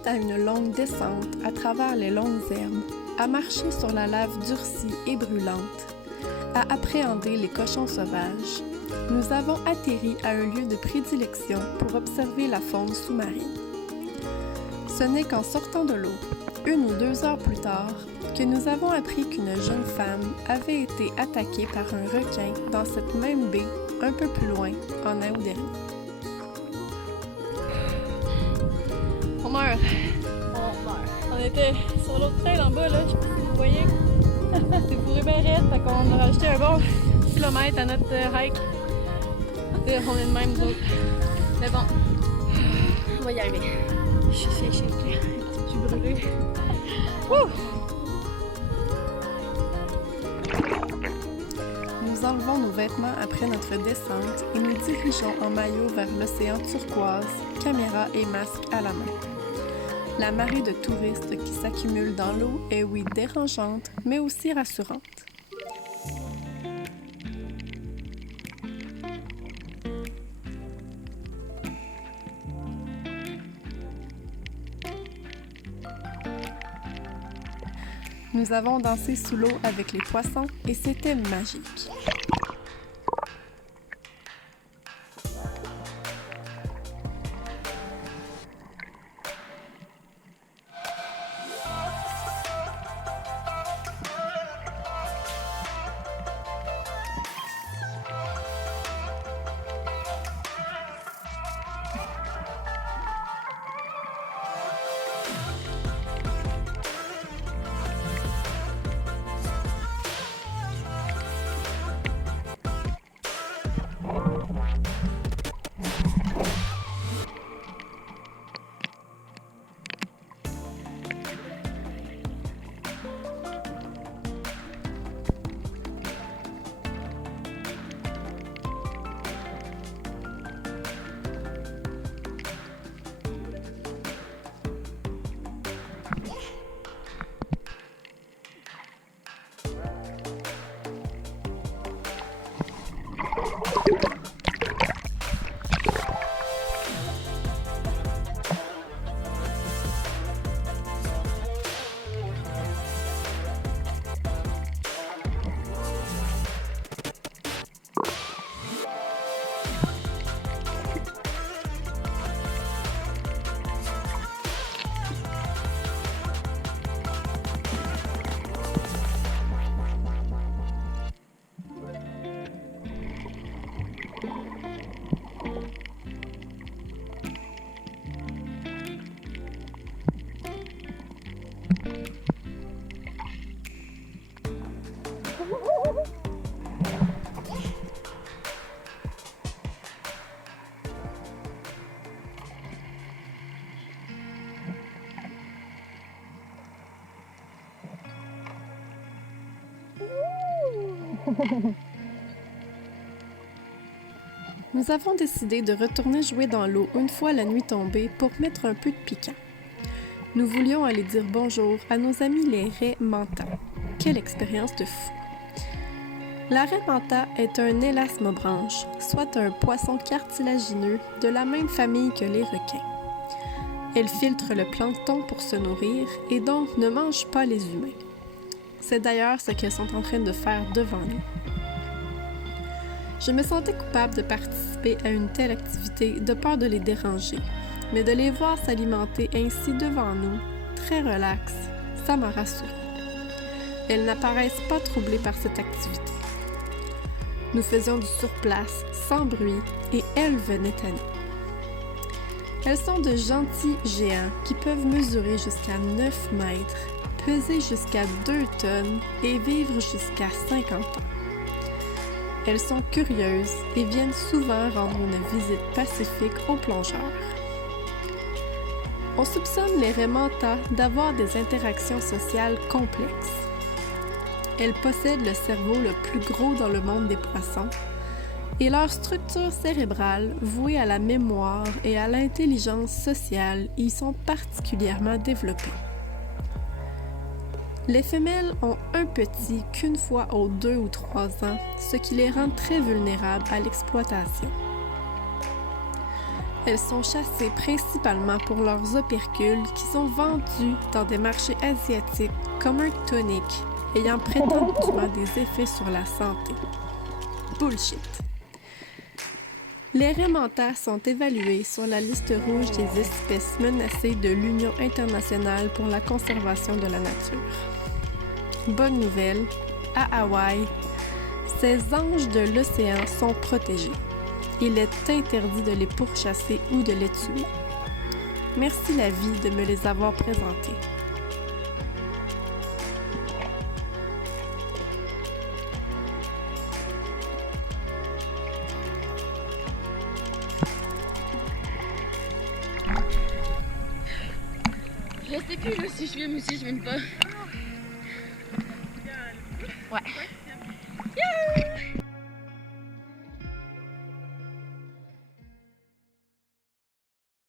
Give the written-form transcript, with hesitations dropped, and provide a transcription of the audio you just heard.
suite à une longue descente à travers les longues herbes, à marcher sur la lave durcie et brûlante, à appréhender les cochons sauvages, nous avons atterri à un lieu de prédilection pour observer la faune sous-marine. Ce n'est qu'en sortant de l'eau, 1 ou 2 heures plus tard, que nous avons appris qu'une jeune femme avait été attaquée par un requin dans cette même baie, un peu plus loin, en août dernier. On meurt! On était sur l'autre trail en bas, là, je sais pas si vous voyez. C'est fourré bien raide, fait qu'on a rajouté un bon kilomètre à notre hike. Et on est de même, nous autres. Mais bon, on va y arriver. Je suis brûlée. Nous enlevons nos vêtements après notre descente et nous dirigeons en maillot vers l'océan turquoise, caméra et masque à la main. La marée de touristes qui s'accumulent dans l'eau est oui dérangeante, mais aussi rassurante. Nous avons dansé sous l'eau avec les poissons et c'était magique. Nous avons décidé de retourner jouer dans l'eau une fois la nuit tombée pour mettre un peu de piquant. Nous voulions aller dire bonjour à nos amis les raies manta. Quelle expérience de fou! La raie manta est un élasmobranche, soit un poisson cartilagineux de la même famille que les requins. Elle filtre le plancton pour se nourrir et donc ne mange pas les humains. C'est d'ailleurs ce qu'elles sont en train de faire devant nous. Je me sentais coupable de participer à une telle activité de peur de les déranger, mais de les voir s'alimenter ainsi devant nous, très relax, ça m'a rassurée. Elles n'apparaissent pas troublées par cette activité. Nous faisions du surplace, sans bruit, et elles venaient à nous. Elles sont de gentils géants qui peuvent mesurer jusqu'à 9 mètres, peser jusqu'à 2 tonnes et vivre jusqu'à 50 ans. Elles sont curieuses et viennent souvent rendre une visite pacifique aux plongeurs. On soupçonne les raies manta d'avoir des interactions sociales complexes. Elles possèdent le cerveau le plus gros dans le monde des poissons et leur structure cérébrale, vouée à la mémoire et à l'intelligence sociale, y sont particulièrement développées. Les femelles ont un petit qu'une fois aux 2 ou 3 ans, ce qui les rend très vulnérables à l'exploitation. elles sont chassées principalement pour leurs opercules qui sont vendus dans des marchés asiatiques comme un tonique ayant prétendument des effets sur la santé. Bullshit! Les raies mentales sont évaluées sur la liste rouge des espèces menacées de l'Union internationale pour la conservation de la nature. Bonne nouvelle, à Hawaï, ces anges de l'océan sont protégés. Il est interdit de les pourchasser ou de les tuer. Merci la vie de me les avoir présentés. Je sais plus là, si je filme ou si je filme pas. Ouais.